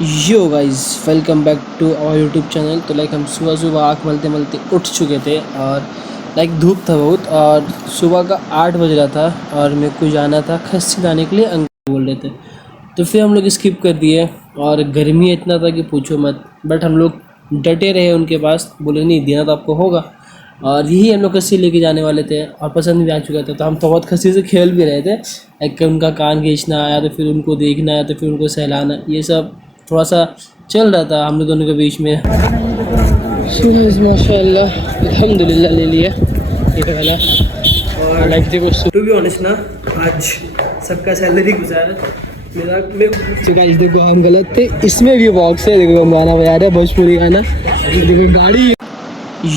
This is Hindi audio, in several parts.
Yo guys, welcome back to our YouTube channel. तो हम सुबह सुबह आँख मलते मलते उठ चुके थे और धूप था बहुत और सुबह का 8 बज रहा था और मेरे को जाना था खस्सी लाने के लिए। अंकल बोल रहे थे तो फिर हम लोग स्किप कर दिए और गर्मी इतना था कि पूछो मत। बट हम लोग डटे रहे उनके पास, बोले नहीं देना तो आपको होगा। और यही हम लोग खस्सी लेके जाने वाले थे और पसंद भी आ चुका था। तो हम तो बहुत खस्सी से खेल भी रहे थे, एक उनका कान खींचना या तो फिर उनको देखना या तो फिर उनको सहलाना, ये सब थोड़ा सा चल रहा था हम लोग दोनों के बीच में। माशाल्लाह अल्हम्दुलिल्लाह ले लिया ये वाला। और देखो टू बी ऑनेस्ट ना, आज सबका सैलरी गुजारा मेरा में देखो हम गलत थे। इसमें भी बॉक्स है, देखो हम गाना बजा रहे हैं भोजपुरी गाना, देखो गाड़ी।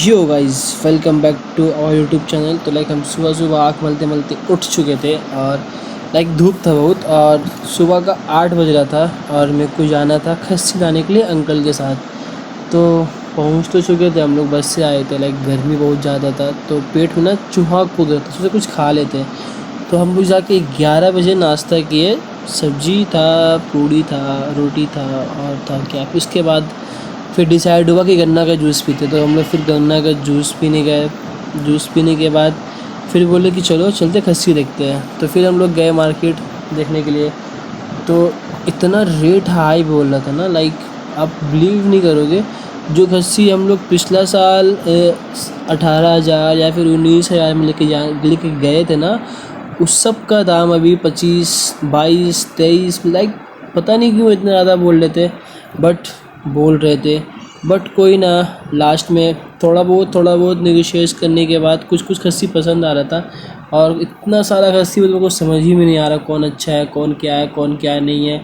Yo guys, welcome back to our YouTube channel. तो हम सुबह सुबह आँख मलते मलते उठ चुके थे और धूप था बहुत और सुबह का 8 बज रहा था और मेरे को जाना था खस्सी लाने के लिए अंकल के साथ। तो पहुंच तो चुके थे हम लोग, बस से आए थे। गर्मी बहुत ज़्यादा था तो पेट में ना चूहा कूद रहा था, सोचे कुछ खा लेते हैं। तो हम लोग जाके 11 बजे नाश्ता किए। सब्जी था, पूड़ी था, रोटी था और था क्या। फिर उसके बाद फिर डिसाइड हुआ कि गन्ना का जूस पीते। तो हम लोग फिर गन्ना का जूस पीने गए। जूस पीने के बाद फिर बोले कि चलो चलते खस्सी देखते हैं। तो फिर हम लोग गए मार्केट देखने के लिए। तो इतना रेट हाई बोल रहा था ना, आप बिलीव नहीं करोगे। जो खस्सी हम लोग पिछला साल 18,000 या फिर 19,000 में लेके गए थे ना, उस सब का दाम अभी 25, 22, 23 पता नहीं क्यों इतना ज़्यादा बोल रहे थे। बट कोई ना, लास्ट में थोड़ा बहुत नेगोशिएट करने के बाद कुछ खस्सी पसंद आ रहा था। और इतना सारा खस्सी मेरे को समझ ही में नहीं आ रहा कौन अच्छा है, कौन क्या नहीं है।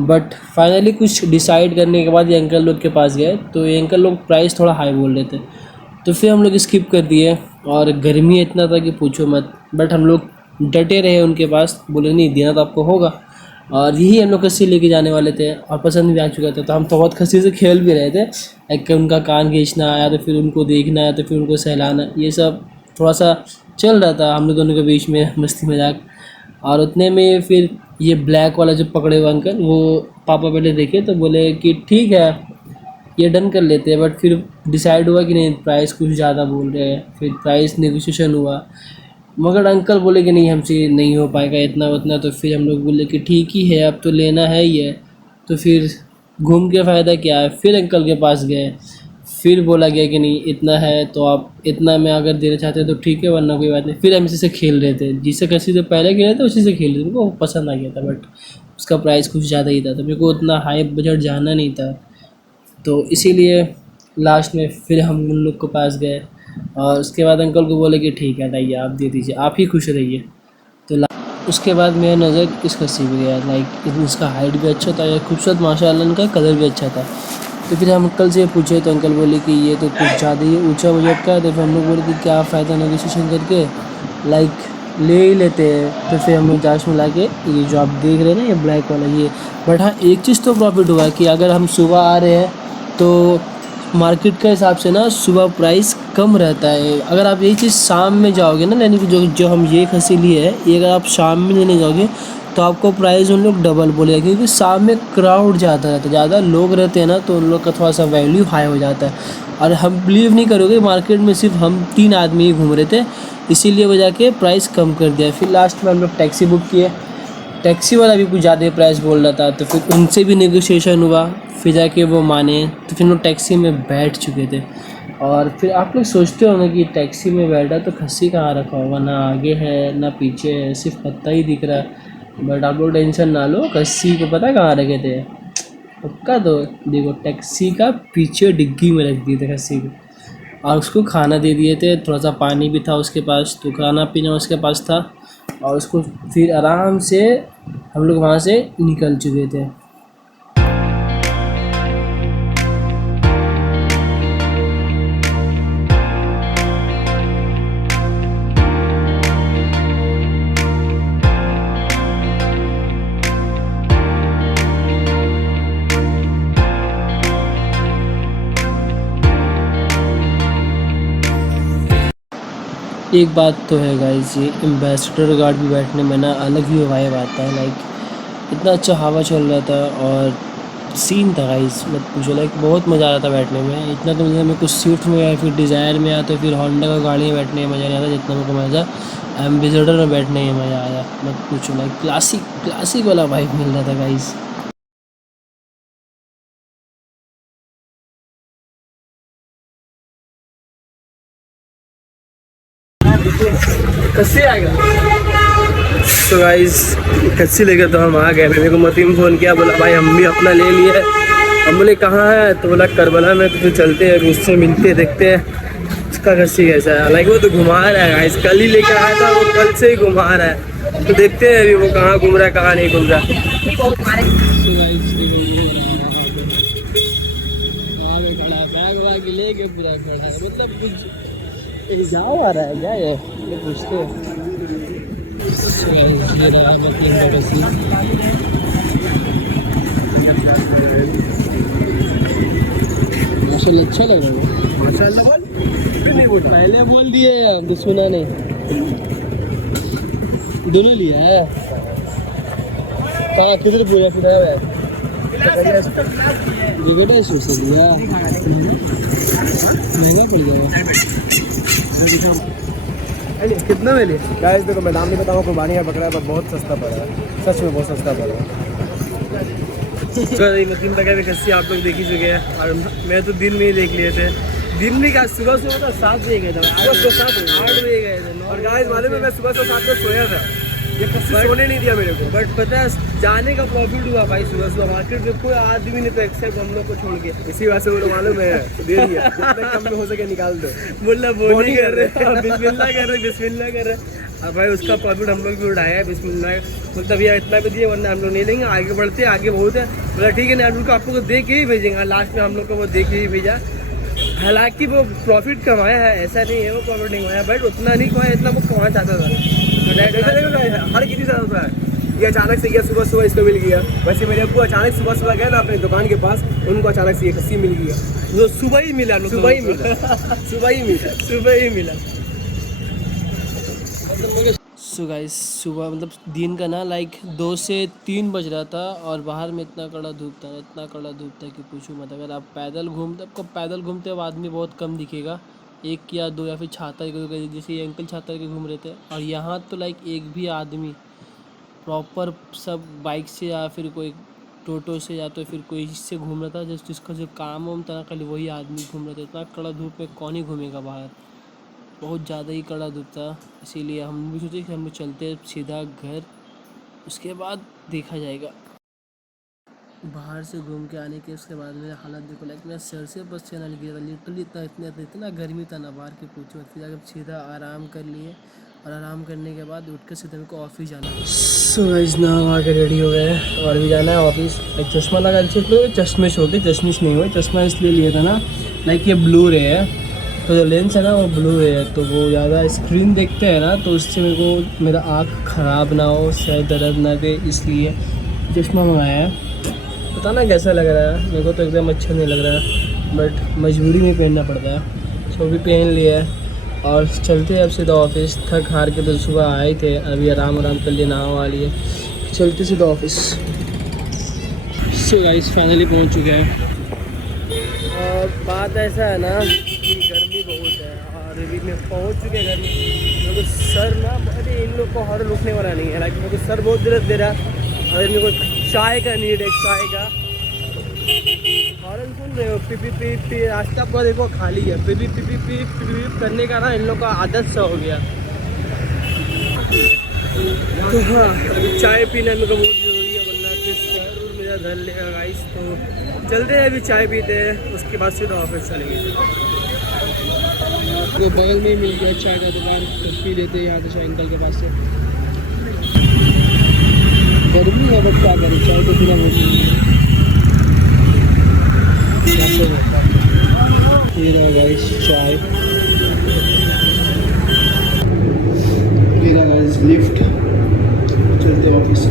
बट फाइनली कुछ डिसाइड करने के बाद ये अंकल लोग के पास गए। तो ये अंकल लोग प्राइस थोड़ा हाई बोल रहे थे तो फिर हम लोग स्किप कर दिए। और गर्मी इतना था कि पूछो मत। बट हम लोग डटे रहे उनके पास, बोले नहीं देना तो आपको होगा। और यही हम लोग खस्सी लेके जाने वाले थे और पसंद भी आ चुका था। तो हम तो बहुत खस्सी से खेल भी रहे थे, एक उनका कान खींचना या तो फिर उनको देखना या तो फिर उनको सहलाना, ये सब थोड़ा सा चल रहा था हम लोग दोनों के बीच में, मस्ती मजाक। और उतने में फिर ये ब्लैक वाला जो पकड़े हुआ अंकल, वो पापा पहले देखे तो बोले कि ठीक है ये डन कर लेते हैं। बट फिर डिसाइड हुआ कि नहीं, प्राइस कुछ ज़्यादा बोल रहे हैं। फिर प्राइस नेगोशिएशन हुआ मगर अंकल बोले कि नहीं हमसे नहीं हो पाएगा इतना उतना। तो फिर हम लोग बोले कि ठीक ही है, अब तो लेना है ही है। तो फिर घूम के फ़ायदा क्या है, फिर अंकल के पास गए। फिर बोला गया कि नहीं इतना है तो आप इतना में अगर देना चाहते हैं तो ठीक है, वरना कोई बात नहीं। फिर हम इसी से खेल रहे थे, जिससे किसी से पहले खेले थे उसी से खेल रहे थे। उनको पसंद आ गया था बट उसका प्राइस कुछ ज़्यादा ही था, तो मेरे को उतना हाई बजट जाना नहीं था। तो इसीलिए लास्ट में फिर हम उन लोग के पास गए और उसके बाद अंकल को बोले कि ठीक है लाइए आप दे दीजिए, आप ही खुश रहिए। तो उसके बाद मेरा नज़र इस खस्सी पे गया। इसका हाइट भी अच्छा था, या खूबसूरत माशाल्लाह, इनका कलर भी अच्छा था। तो फिर हम अंकल से पूछे तो अंकल बोले कि ये तो कुछ ज़्यादा ही ऊंचा बजट का है। तो फिर हम लोग बोले कि क्या फ़ायदा नेगोशिएशन करके, ले ही लेते हैं। तो फिर हम लोग जांच में ला के ये जो आप देख रहे हैं ना, ये ब्लैक वाला ये। बट हाँ, एक चीज़ तो प्रॉफिट हुआ कि अगर हम सुबह आ रहे हैं तो मार्केट के हिसाब से ना सुबह प्राइस कम रहता है। अगर आप यही चीज़ शाम में जाओगे ना लेने की, जो हम ये खस्सी लिए है, ये अगर आप शाम में लेने जाओगे तो आपको प्राइस उन लोग डबल बोलेगा, क्योंकि शाम में क्राउड ज़्यादा रहता है, ज़्यादा लोग रहते हैं ना, तो उन लोग का थोड़ा सा वैल्यू हाई हो जाता है। और हम बिलीव नहीं करोगे, मार्केट में सिर्फ हम 3 आदमी ही घूम रहे थे, इसीलिए वो जाके प्राइस कम कर दिया। फिर लास्ट में हम लोग टैक्सी बुक किए। टैक्सी वाला भी कुछ ज़्यादा प्राइस बोल रहा था, तो फिर उनसे भी नेगोशिएशन हुआ, फिर जाके वो माने। तो फिर हम लोग टैक्सी में बैठ चुके थे। और फिर आप लोग सोचते हो ना कि टैक्सी में बैठा तो खस्सी कहाँ रखा होगा, ना आगे है ना पीछे है, सिर्फ पत्ता ही दिख रहा है। बट आप लोग टेंशन ना लो, खस्सी को पता कहाँ रखे थे पक्का। तो देखो, टैक्सी का पीछे डिग्गी में रख दिए थे खस्सी को, और उसको खाना दे दिए थे। थोड़ा सा पानी भी था उसके पास, तो खाना पीना उसके पास था। और उसको फिर आराम से हम लोग वहाँ से निकल चुके थे। एक बात तो है गाइस, ये एम्बेसडर गार्ड भी बैठने में ना अलग ही वाइब आता है। इतना अच्छा हवा चल रहा था और सीन था गाइस, मत पूछो। लाइक बहुत मज़ा आ रहा था बैठने में। इतना तो मुझे मेरे को स्विफ्ट में या फिर डिज़ायर में या तो फिर होंडा का गाड़ी में बैठने में मज़ा नहीं आता जितना मेरे को मज़ा एम्बेसडर में बैठने में मज़ा आया। मत पूछो, लाइक क्लासिक वाला वाइब मिल रहा था गाइस। कस्सी आ गया तो गाइस, कस्सी लेकर तो हम आ गए। मेरे को मतीम फ़ोन किया, बोला भाई हम भी अपना ले लिए। हम बोले कहाँ है, तो बोला करबला में। तो फिर चलते हैं, उससे मिलते देखते हैं उसका कस्सी कैसा है। लाइक वो तो घुमा रहा है गाइस, कल ही लेकर आया था, वो कल से ही घुमा रहा है। तो देखते हैं अभी वो कहाँ घूम रहा है कहाँ नहीं घूम रहा। लेके पूरा खड़ा है, मतलब कुछ एग्जाम आ रहा है क्या ये पूछते हैं। ये रहा मतलब कस्सी। माशाल्लाह अच्छा लग रहा है। माशाल्लाह बोल, पहले बोल दिए, अब तो सुना नहीं। दोनों लिया है कहाँ, किधर पूरा फिर है विकेट से लिया, महंगा पड़ जाएगा। कितना में लिया गाइस? देखो मैं नाम नहीं बताऊँ, कुर्बानी का बकरा है, पर बहुत सस्ता पड़ा है, सच में बहुत सस्ता पड़ा है। मतीम तक भी कस्सी आप लोग देख ही चुके हैं, और मैं तो दिन में ही देख लिए थे। दिन में क्या, सुबह सुबह तो 7 बजे गए थे, 8 बजे गए थे। और गाइस मालूम है, मैं सुबह से 7 बजे सोया था, ये कस्सी सोने नहीं दिया मेरे को। बट पता है जाने का प्रॉफिट हुआ भाई। सुबह सुबह मार्केट में कोई आदमी नहीं था एक्सेप्ट हम लोग को छोड़ के। इसी वजह से वो लोग मालूम है दे दिया, जितने कम में हो सके निकाल दो। बोला वो नहीं कर रहे, बिस्मिल्लाह कर रहे। अब भाई उसका प्रॉफिट हम लोग भी उठाया है, बिस्मिल्लाह। मतलब भैया इतना भी दिए, वरना हम लोग नहीं देंगे, आगे बढ़ते आगे बहुत है। बोला ठीक है ना, हम लोग को आप लोग को दे के ही भेजेंगे। लास्ट में हम लोग को वो दे के ही भेजा। हालांकि वो प्रॉफिट कमाया है, ऐसा नहीं है वो प्रॉफिट नहीं कमाया, बट उतना नहीं कमाया जितना वो कमाना चाहता था। हर किसी तरह होता है, ये अचानक से गया, सुबह सुबह इसको मिल गया। वैसे मेरे अब्बू अचानक सुबह सुबह गए ना अपने दुकान के पास, उनको अचानक से ये कस्सी मिल गया। वो सुबह ही मिला, सुबह ही मिला, सुबह ही मिला, सुबह ही मिला। सो गाइस, सुबह मतलब दिन का ना लाइक 2 से 3 बज रहा था, और बाहर में इतना कड़ा धूप था कि पूछो मत। अगर आप पैदल घूमते, आपको पैदल घूमते हुए आदमी बहुत कम दिखेगा, 1 या 2, या फिर छाता, जैसे ये अंकल छाता के घूम रहे थे। और यहाँ तो लाइक एक भी आदमी प्रॉपर, सब बाइक से या फिर कोई टोटो से या तो फिर कोई इससे घूम रहा था, जिसका जो काम वाम था खाली वही आदमी घूम रहा था। इतना कड़ा धूप में कौन ही घूमेगा बाहर, बहुत ज़्यादा ही कड़ा धूप था। इसीलिए हम भी सोचे कि हम चलते सीधा घर, उसके बाद देखा जाएगा। बाहर से घूम के आने के उसके बाद मेरा हालत देखो, लाइक मेरा सर से बस चलने लगी था लिटरली। इतना गर्मी था ना बाहर के पूछो। फिर जाकर सीधा आराम कर लिए, और आराम करने के बाद उठ कर सीधा मेरे को ऑफिस जाना। सो गाइस नाउ आके रेडी हो गए और भी जाना है ऑफिस। एक चश्मा लगा, चश्मिश हो गए, चश्मिश नहीं हुए। चश्मा इसलिए लिया था ना, लाइक ये ब्लू रे है, तो जो लेंस है ना वो ब्लू रे है, तो वो ज़्यादा स्क्रीन देखते हैं ना, तो उससे मेरे को मेरा आँख ख़राब ना हो, सर दर्द ना दे, इसलिए चश्मा मंगाया है। पता ना कैसा लग रहा है, मेरे को तो एकदम अच्छा नहीं लग रहा है, बट मजबूरी में पहनना पड़ता है। सो भी पहन लिया है और चलते हैं अब सीधा ऑफिस। थक हार के तो सुबह आए थे, अभी आराम कर लिए, नहा वाली है, चलते सीधा ऑफिस। सो गाइस फाइनली पहुंच चुके हैं। और बात ऐसा है ना कि गर्मी बहुत है, और अभी मैं पहुंच चुके हैं घर में। मेरे को सर ना, अरे इन लोग को हॉर्न रुकने वाला नहीं है, लाइक मेरे को सर बहुत दर्द दे रहा है, और मेरे को चाय का नीड है, चाय का। हॉर्न सुन रहे हो, पी पी पी पी, रास्ता पर देखो खाली है, P P P P P P करने का ना इन लोग का आदत सा हो गया। तो हाँ, अभी चाय पीना मेरे को बहुत ज़रूरी है, वरना फिर सर मेरा धर लेगा गाइस। तो चलते हैं, अभी चाय पीते हैं, उसके बाद सीधा ऑफिस चलेंगे। तो बगल में ही मिल गया चाय का दुकान, तो पी लेते हैं यहाँ से चाय अंकल के पास से। गर्मी है बट क्या करें, चाय तो पीना बहुत ये रहा गाइस चाय, ये रहा गाइस लिफ्ट, चलते ऑफिस।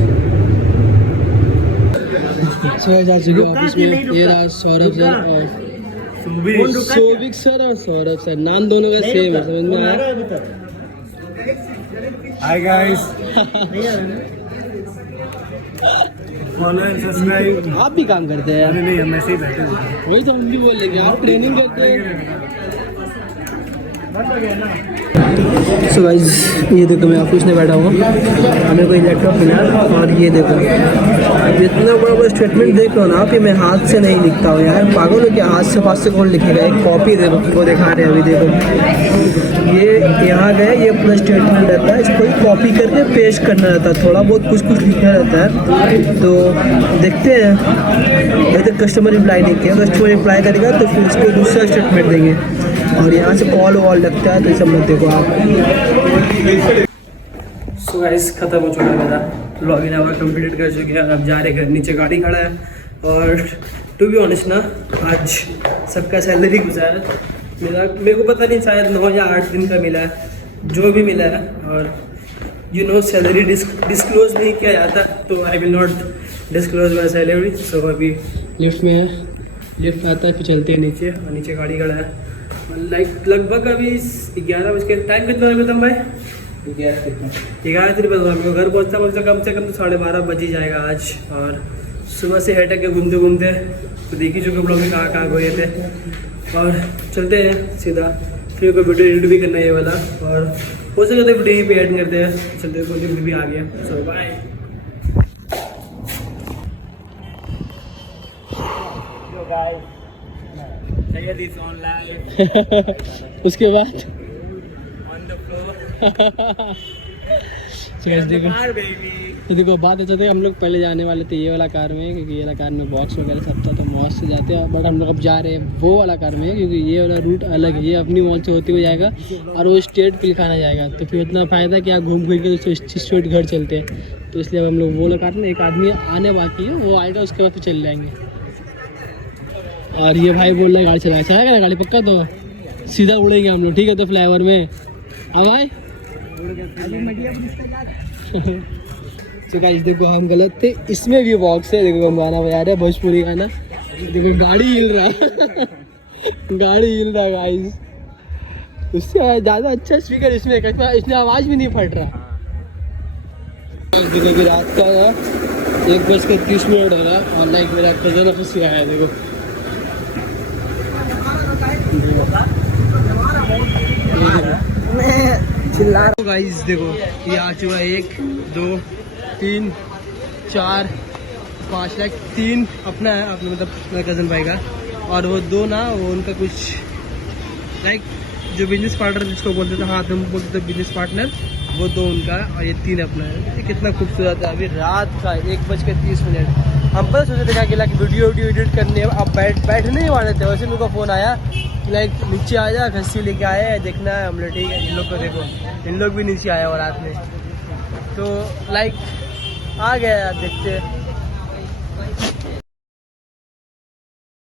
जा चुके ऑफिस में। ये रहा सौरभ सर और सोविक सर और सौरभ सर, नाम दोनों का सेम है, समझ में आया? Hi guys. Follow and subscribe. आप भी काम करते हैं यार? नहीं, हम ऐसे ही बैठे हुए हैं। वही तो हम भी बोल लेंगे, आप ट्रेनिंग करते हैं। सो गाइस, ये देखो मैं ऑफिस में बैठा हूँ, हमें कोई लैपटॉप मिला और ये देखो इतना बड़ा बड़ा स्टेटमेंट देख लो ना आप, ये मैं हाथ से नहीं लिखता हूँ यार, पागल हो क्या, हाथ से कौन लिखेगा। एक कॉपी देखो वो दिखा रहे हैं अभी, देखो ये यहाँ गए, ये पूरा स्टेटमेंट रहता है, इसको कॉपी करके पेस्ट करना रहता है, थोड़ा बहुत कुछ लिखना रहता है। तो देखते हैं, अभी तक कस्टमर रिप्लाई नहीं किया, कस्टमर रिप्लाई करेगा तो फिर उसको दूसरा स्टेटमेंट देंगे। और यहाँ से कॉल वॉल लगता है तो ये सब मत देखो आप। सो गाइस, खत्म हो चुका है मेरा लॉगिन आवर, कंप्लीट कर चुके हैं। अब जा रहे घर, नीचे गाड़ी खड़ा है। और टू बी ऑनेस्ट ना, आज सबका सैलरी गुजारा मेरे को पता नहीं, शायद 9 या 8 दिन का मिला है, जो भी मिला है। और यू नो सैलरी डिस्क्लोज नहीं किया जाता, तो I will not disclose my salary. So अभी लिफ्ट में है, लिफ्ट आता है फिर चलते हैं नीचे, और नीचे गाड़ी खड़ा है। लगभग अभी 11 बज के, टाइम कितना है बेतम भाई? 11 दिन बता, मेरे को घर पहुँचता कम से कम तो 12:30 बज ही जाएगा आज। और सुबह से हेटक के घूमते घूमते तो देख ही चुके ब्लॉग में कहाँ गए थे। और चलते हैं सीधा, फिर कोई वीडियो एडिट भी करना है ये वाला, और हो सके तो वीडियो भी ऐड करते हैं। चलते हैं, कोई भी आ गया। सो बाय। उसके बाद देखो बात अच्छा था, हम लोग पहले जाने वाले थे ये वाला कार में, क्योंकि ये वाला कार में बॉक्स वगैरह सब था तो मॉल से जाते हैं। बट हम लोग अब जा रहे हैं वो वाला कार में, क्योंकि ये वाला रूट अलग है, ये अपनी मॉल से होते हुए जाएगा और वो स्टेट पिलखाना जाएगा। तो फिर उतना फ़ायदा कि आप घूम फिर के स्ट्रेट घर चलते हैं। तो इसलिए हम लोग वो वाला कार में, एक आदमी आने बाकी है, वो आएगा उसके बाद फिर चल जाएंगे। और ये भाई बोल रहा है गाड़ी चलाएगा ना गाड़ी पक्का, तो सीधा उड़ेंगे हम लोग, ठीक है? तो फ्लाईओवर में हाँ भाई। तो गाइस देखो हम गलत थे, इसमें भी बॉक्स है, देखो हम गाना बजा रहे हैं भोजपुरी गाना, देखो गाड़ी हिल रहा गाड़ी हिल रहा गाइस, उससे ज़्यादा अच्छा स्पीकर इसमें, इसमें आवाज़ भी नहीं फट रहा। देखो कि रात का 1:30 हो रहा, और लाइक मेरा कजन ऑफिस से आया है, देखो चिल्ला रहा। गाइस देखो ये आ चुका है 1 2 3 4 5 लाख, 3 अपना है, अपना मतलब मेरा कज़न भाई का, और वो 2 ना वो उनका कुछ लाइक जो बिजनेस पार्टनर जिसको बोलते थे, हाँ तुम बोलते थे बिजनेस पार्टनर, वो 2 उनका, और ये 3 अपना है। ये कितना खूबसूरत है। अभी रात का 1:30। हम बस सोचे थे क्या कि वीडियो एडिट करने, अब बैठने ही वाले थे, वैसे मेरे को फ़ोन आया लाइक नीचे आ जा, खस्सी लेके आए, देखना है। हम लोग ठीक है, इन लोग को देखो, इन लोग भी नीचे आए और रात में, तो लाइक आ गया यार, देखते हैं।